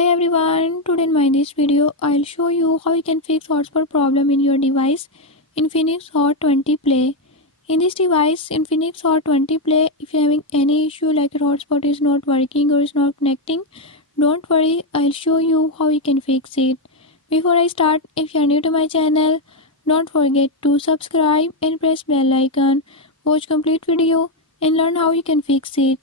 Hi everyone, today in this video I'll show you how you can fix hotspot problem in your device Infinix Hot 20 Play. In this device Infinix Hot 20 Play, if you're having any issue like your hotspot is not working or is not connecting, don't worry, I'll show you how you can fix it. Before I start, if you're new to my channel, don't forget to subscribe and press bell icon. Watch complete video and learn how you can fix it.